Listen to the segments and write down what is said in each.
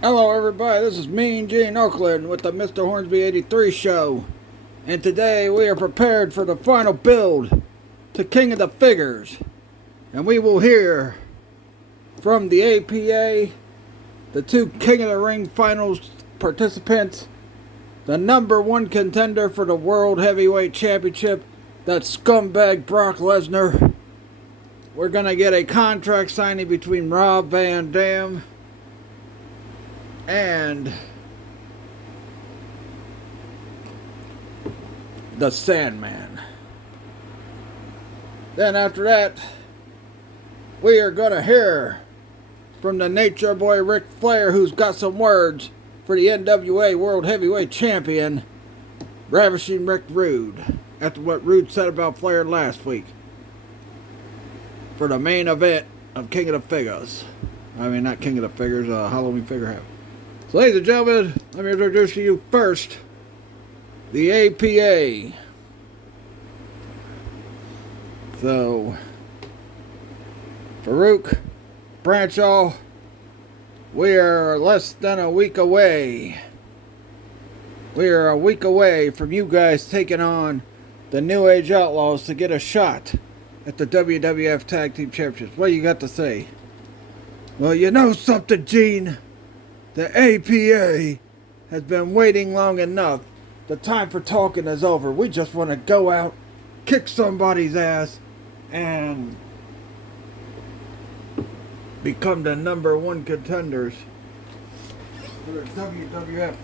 Hello everybody, this is Mean Gene Oakland with the Mr. Hornsby 83 show. And today we are prepared for the final build to King of the Figures. And we will hear from the APA, the two King of the Ring finals participants, the number one contender for the World Heavyweight Championship, that scumbag Brock Lesnar. We're going to get a contract signing between Rob Van Dam and the Sandman. Then after that, we are going to hear from the Nature Boy Ric Flair, who's got some words for the NWA World Heavyweight Champion, Ravishing Rick Rude, after what Rude said about Flair last week, for the main event of King of the Figures. I mean, not King of the Figures, Halloween Figure Half. So, ladies and gentlemen, let me introduce to you first the APA. So, Farouk, Bradshaw, we are less than a week away. We are a week away from you guys taking on the New Age Outlaws to get a shot at the WWF Tag Team Championships. What do you got to say? Well, you know something, Gene? The APA has been waiting long enough. The time for talking is over. We just want to go out, kick somebody's ass, and become the number one contenders for the WWF.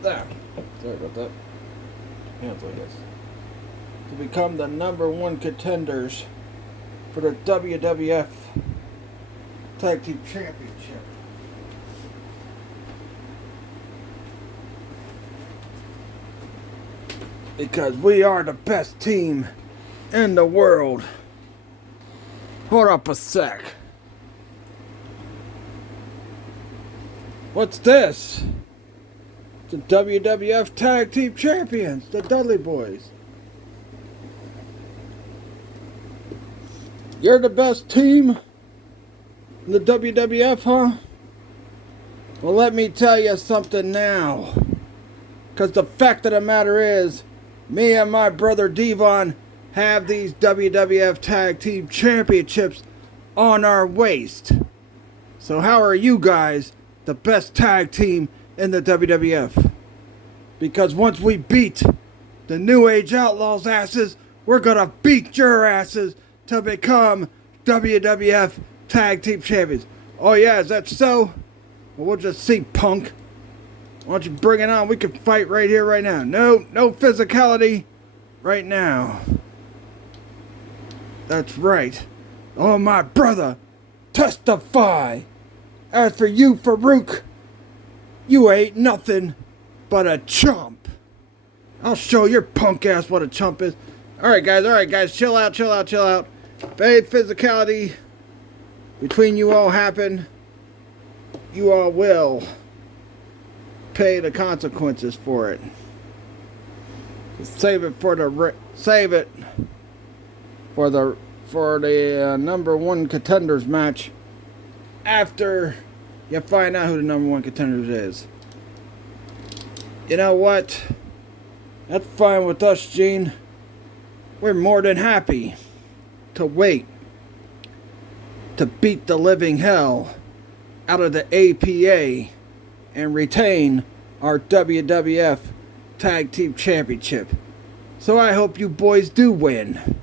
There. Sorry about that. Cancel this. To become the number one contenders for the WWF Tag Team Championship. Because we are the best team in the world. Hold up a sec. What's this? The WWF Tag Team Champions, the Dudley Boys. You're the best team in the WWF, huh? Well, let me tell you something now. Because the fact of the matter is, me and my brother Devon have these WWF Tag Team Championships on our waist. So how are you guys the best tag team in the WWF? Because once we beat the New Age Outlaws asses, we're gonna beat your asses to become WWF Tag Team Champions. Oh yeah, is that so? Well, we'll just see, punk. Why don't you bring it on? We can fight right here, right now. No physicality right now. That's right. Oh, my brother, testify. As for you, Farouk, you ain't nothing but a chump. I'll show your punk ass what a chump is. Alright, guys, chill out. If any physicality between you all happen, you all will pay the consequences for it. Save it for the number one contenders match after you find out who the number one contenders is. You know what? That's fine with us, Gene. We're more than happy to wait to beat the living hell out of the APA and retain our WWF Tag Team Championship. So I hope you boys do win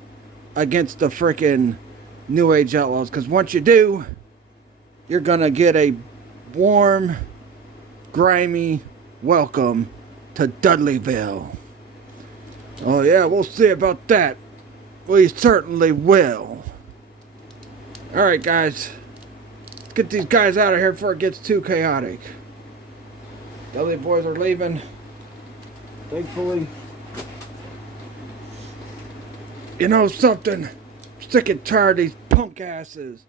against the frickin' New Age Outlaws. Because once you do, you're gonna get a warm, grimy welcome to Dudleyville. Oh yeah, we'll see about that. We certainly will. Alright guys, let's get these guys out of here before it gets too chaotic. Dudley boys are leaving. Thankfully. You know something? I'm sick and tired of these punk asses.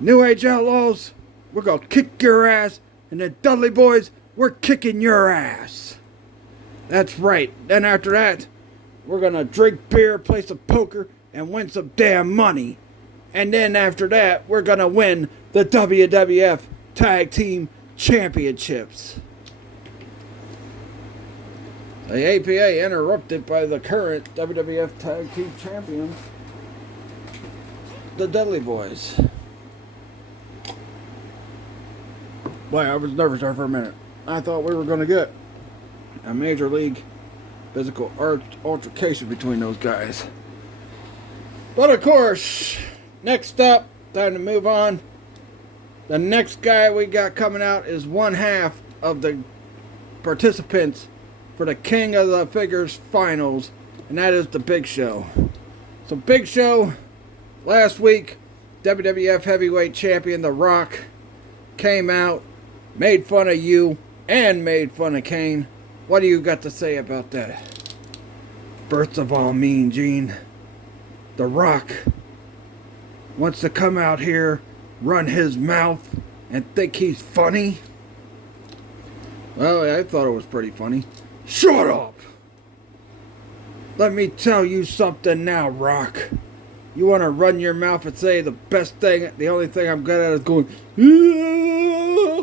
New Age Outlaws, we're gonna kick your ass. And the Dudley boys, we're kicking your ass. That's right. Then after that, we're gonna drink beer, play some poker, and win some damn money. And then after that, we're gonna win the WWF Tag Team Championships. The APA interrupted by the current WWF Tag Team Champions, the Dudley Boys. Boy, I was nervous there for a minute. I thought we were going to get a major league physical altercation between those guys. But of course, next up, time to move on. The next guy we got coming out is one half of the participants for the King of the Figures finals, and that is the Big Show. So Big Show, last week, WWF Heavyweight Champion The Rock came out, made fun of you, and made fun of Kane. What do you got to say about that? First of all, Mean Gene, The Rock wants to come out here, run his mouth, and think he's funny? Well, I thought it was pretty funny. Shut up! Let me tell you something now, Rock. You want to run your mouth and say the best thing, the only thing I'm good at is going,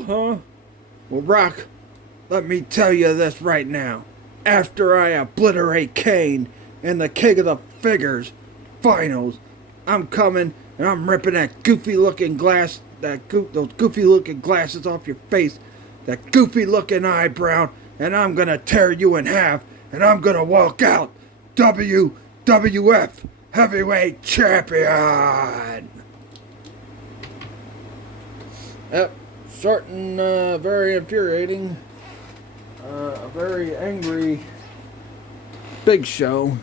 huh? Well, Rock, let me tell you this right now. After I obliterate Kane in the King of the Figures finals, I'm coming and I'm ripping that goofy looking glass, those goofy looking glasses off your face, that goofy looking eyebrow, and I'm gonna tear you in half, and I'm gonna walk out WWF Heavyweight Champion. Yep, short and very infuriating. A very angry Big Show.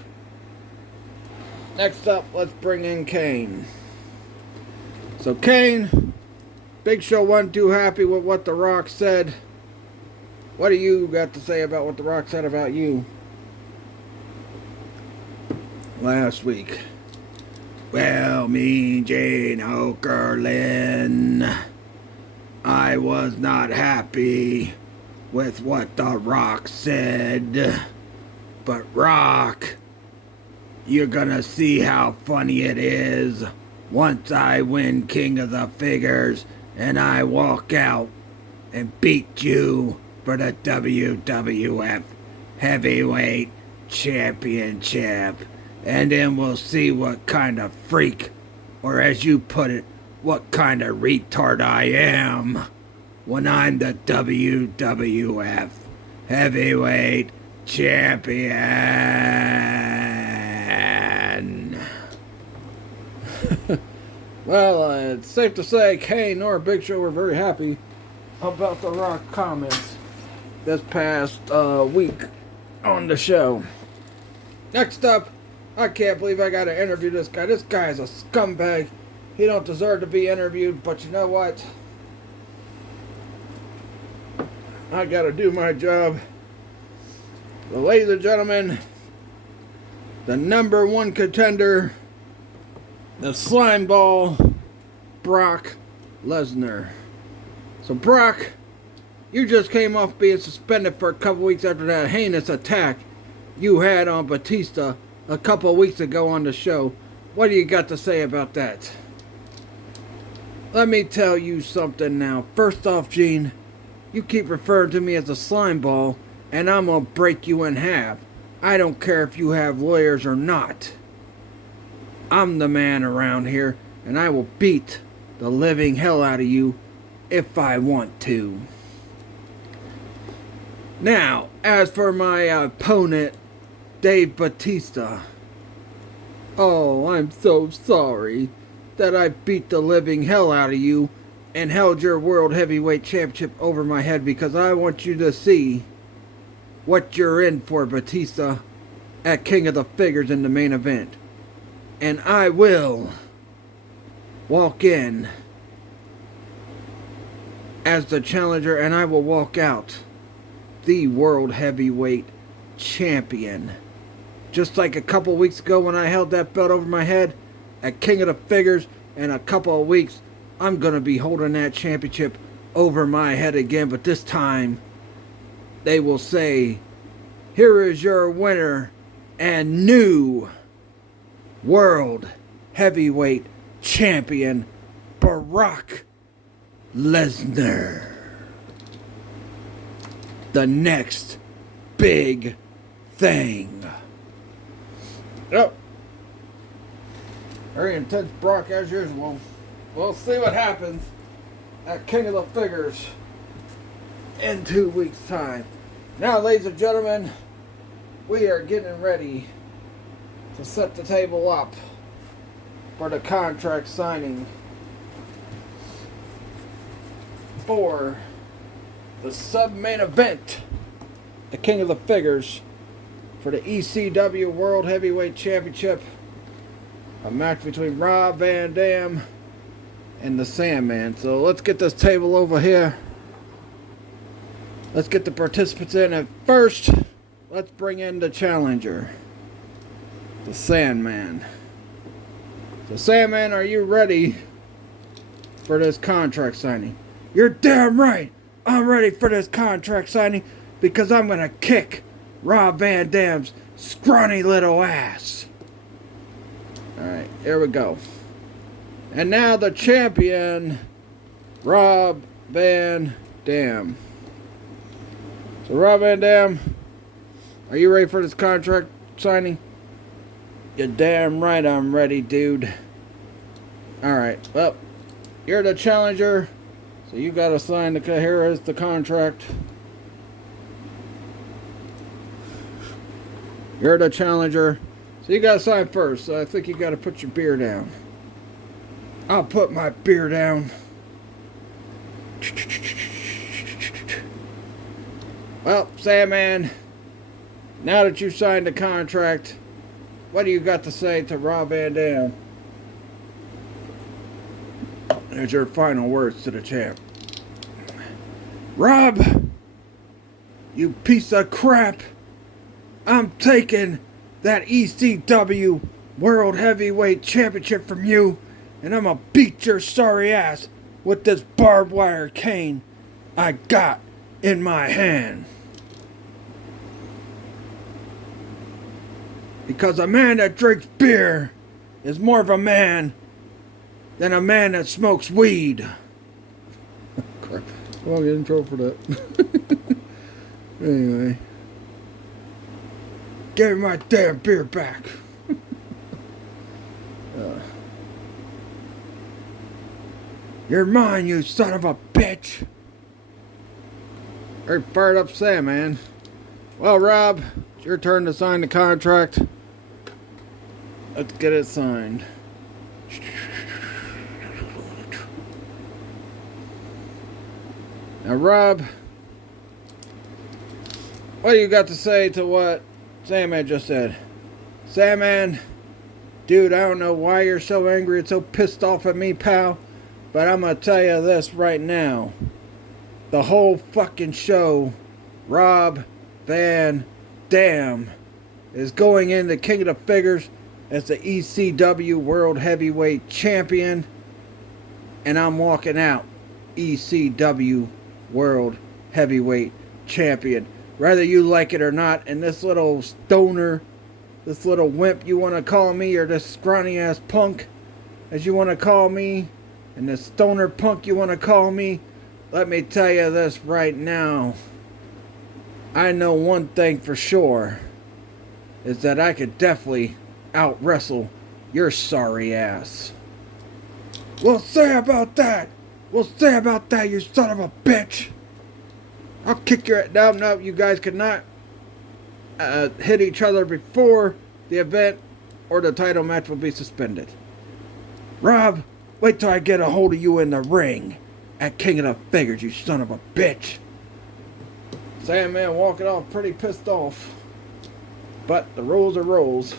Next up, let's bring in Kane. So Kane, Big Show wasn't too happy with what The Rock said. What do you got to say about what The Rock said about you last week? Well, Mean Gene Okerlund, I was not happy with what The Rock said. But Rock, you're gonna see how funny it is once I win King of the Figures and I walk out and beat you for the WWF Heavyweight Championship. And then we'll see what kind of freak, or as you put it, what kind of retard I am when I'm the WWF Heavyweight Champion. Well, it's safe to say Kane nor Big Show were very happy about The Rock comments this past week on the show. Next up, I can't believe I gotta interview this guy. This guy is a scumbag. He don't deserve to be interviewed, but you know what? I gotta do my job. Well, ladies and gentlemen, the number one contender, the slime ball, Brock Lesnar. So Brock, you just came off being suspended for a couple weeks after that heinous attack you had on Batista a couple weeks ago on the show. What do you got to say about that? Let me tell you something now. First off, Gene, you keep referring to me as a slime ball, and I'm gonna break you in half. I don't care if you have lawyers or not. I'm the man around here, and I will beat the living hell out of you if I want to. Now, as for my opponent, Dave Batista. Oh, I'm so sorry that I beat the living hell out of you and held your World Heavyweight Championship over my head, because I want you to see what you're in for, Batista, at King of the Figures in the main event. And I will walk in as the challenger, and I will walk out the World Heavyweight Champion. Just like a couple weeks ago when I held that belt over my head at King of the Figures, in a couple of weeks I'm going to be holding that championship over my head again, but this time they will say, here is your winner and new World Heavyweight Champion, Brock Lesnar. The next big thing. Yep. Very intense Brock as usual. We'll see what happens at King of the Figures in 2 weeks' time. Now, ladies and gentlemen, we are getting ready to set the table up for the contract signing for the sub-main event at King of the Figures for the ECW World Heavyweight Championship. A match between Rob Van Dam and the Sandman. So let's get this table over here. Let's get the participants in. And first, let's bring in the challenger, the Sandman. So Sandman, are you ready for this contract signing? You're damn right. I'm ready for this contract signing because I'm going to kick Rob Van Dam's scrawny little ass. Alright, here we go. And now the champion, Rob Van Dam. So Rob Van Dam, are you ready for this contract signing? You're damn right I'm ready, dude. Alright, well, you're the challenger, so you gotta sign here is the contract. You're the challenger, so you gotta sign first, so I think you gotta put your beer down. I'll put my beer down. Well, Sandman, now that you've signed the contract, what do you got to say to Rob Van Dam? There's your final words to the champ. Rob, you piece of crap. I'm taking that ECW World Heavyweight Championship from you, and I'm gonna beat your sorry ass with this barbed wire cane I got in my hand. Because a man that drinks beer is more of a man than a man that smokes weed. Crap. Well, I'll get in trouble for that. Anyway. Give me my damn beer back. You're mine, you son of a bitch. Very fired up Sam, man. Well, Rob, it's your turn to sign the contract. Let's get it signed. Now, Rob, what do you got to say to what Sandman just said? Sandman, dude, I don't know why you're so angry and so pissed off at me, pal, but I'm gonna tell you this right now. The whole fucking show, Rob Van Dam is going into King of the Figures as the ECW World Heavyweight Champion, and I'm walking out ECW World Heavyweight Champion. Whether you like it or not, and this little stoner, this little wimp you want to call me, or this scrawny ass punk, as you want to call me, and this stoner punk you want to call me, let me tell you this right now. I know one thing for sure, is that I could definitely out-wrestle your sorry ass. We'll say about that! We'll say about that, you son of a bitch! I'll kick your... No, you guys could not hit each other before the event, or the title match will be suspended. Rob, wait till I get a hold of you in the ring at King of the Figures, you son of a bitch. Sandman walking off pretty pissed off. But the rules are rules.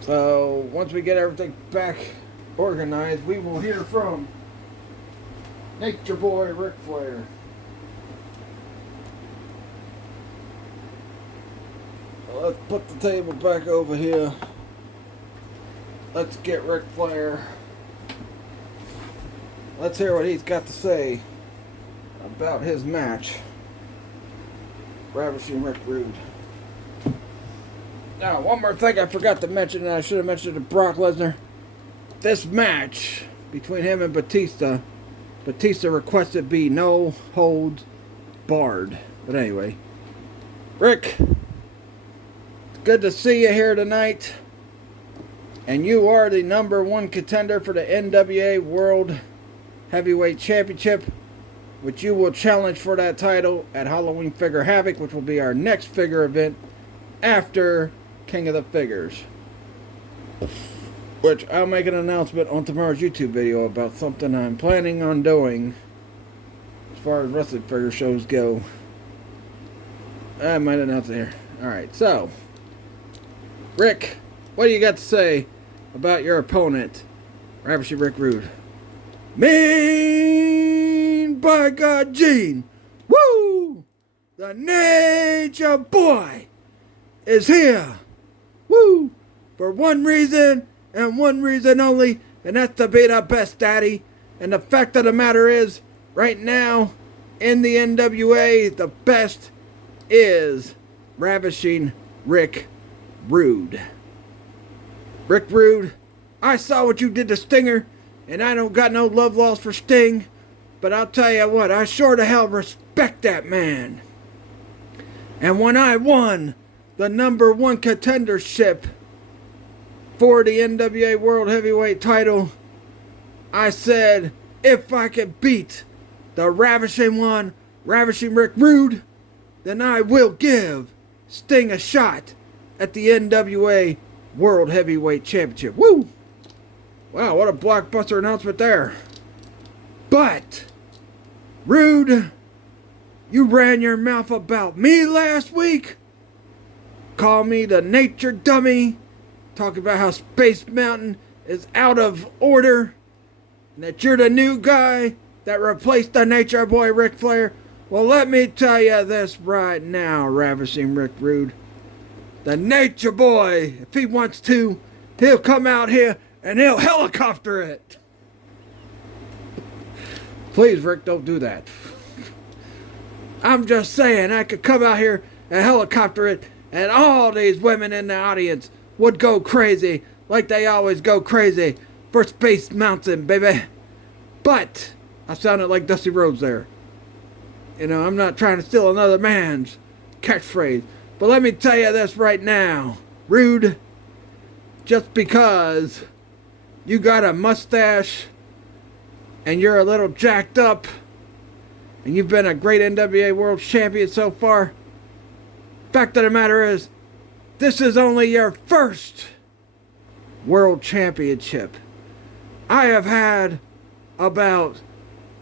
So, once we get everything back organized, we will hear from Nature Boy Ric Flair. Let's put the table back over here. Let's get Ric Flair. Let's hear what he's got to say about his match. Ravishing Rick Rude. Now, one more thing I forgot to mention, and I should have mentioned to Brock Lesnar. This match between him and Batista Batista requested be no holds barred. But anyway, Rick, it's good to see you here tonight. And you are the #1 contender for the NWA World Heavyweight Championship, which you will challenge for that title at Halloween Figure Havoc, which will be our next figure event after King of the Figures. Which I'll make an announcement on tomorrow's YouTube video about something I'm planning on doing as far as wrestling figure shows go. I might announce it here. Alright, so Rick, what do you got to say about your opponent, Ravishing Rick Rude? Mean by God, Gene! Woo! The Nature Boy is here! Woo! For one reason and one reason only, and that's to be the best daddy. And the fact of the matter is, right now in the NWA, the best is Ravishing Rick Rude. Rick Rude, I saw what you did to Stinger, and I don't got no love lost for Sting, but I'll tell you what, I sure to hell respect that man. And when I won the #1 contendership for the NWA World Heavyweight title, I said, if I can beat the Ravishing one, Ravishing Rick Rude, then I will give Sting a shot at the NWA World Heavyweight Championship. Woo! Wow, what a blockbuster announcement there. But, Rude, you ran your mouth about me last week. Call me the nature dummy. Talking about how Space Mountain is out of order. And that you're the new guy that replaced the Nature Boy Ric Flair. Well, let me tell you this right now, Ravishing Rick Rude. The Nature Boy, if he wants to, he'll come out here and he'll helicopter it. Please, Rick, don't do that. I'm just saying, I could come out here and helicopter it, and all these women in the audience would go crazy, like they always go crazy for Space Mountain, baby. But I sounded like Dusty Rhodes there. You know, I'm not trying to steal another man's catchphrase. But let me tell you this right now, Rude, just because you got a mustache and you're a little jacked up and you've been a great NWA World Champion so far, fact of the matter is, this is only your first World Championship. I have had about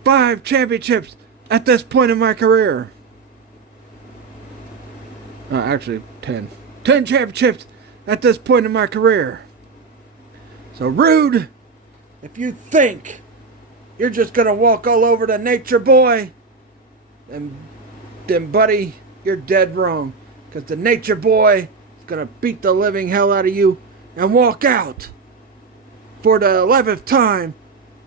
5 championships at this point in my career. Actually, 10. 10 championships at this point in my career. So, Rude, if you think you're just going to walk all over the Nature Boy, then buddy, you're dead wrong. Because the Nature Boy is going to beat the living hell out of you and walk out for the 11th time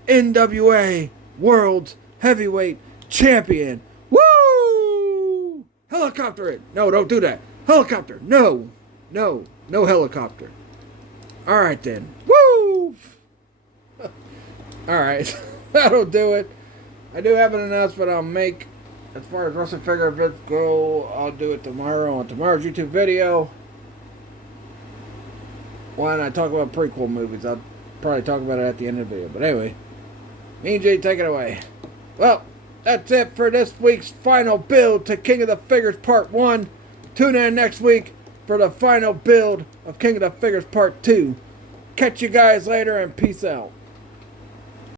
NWA World Heavyweight Champion. Woo! Helicopter it. No, don't do that. Helicopter. No. No. No helicopter. Alright then. Woo! Alright. That'll do it. I do have an announcement I'll make. As far as wrestling figure events go, I'll do it tomorrow on tomorrow's YouTube video. When I talk about prequel movies, I'll probably talk about it at the end of the video. But anyway, Mean J, take it away. Well, that's it for this week's final build to King of the Figures Part 1. Tune in next week for the final build of King of the Figures Part 2. Catch you guys later and peace out.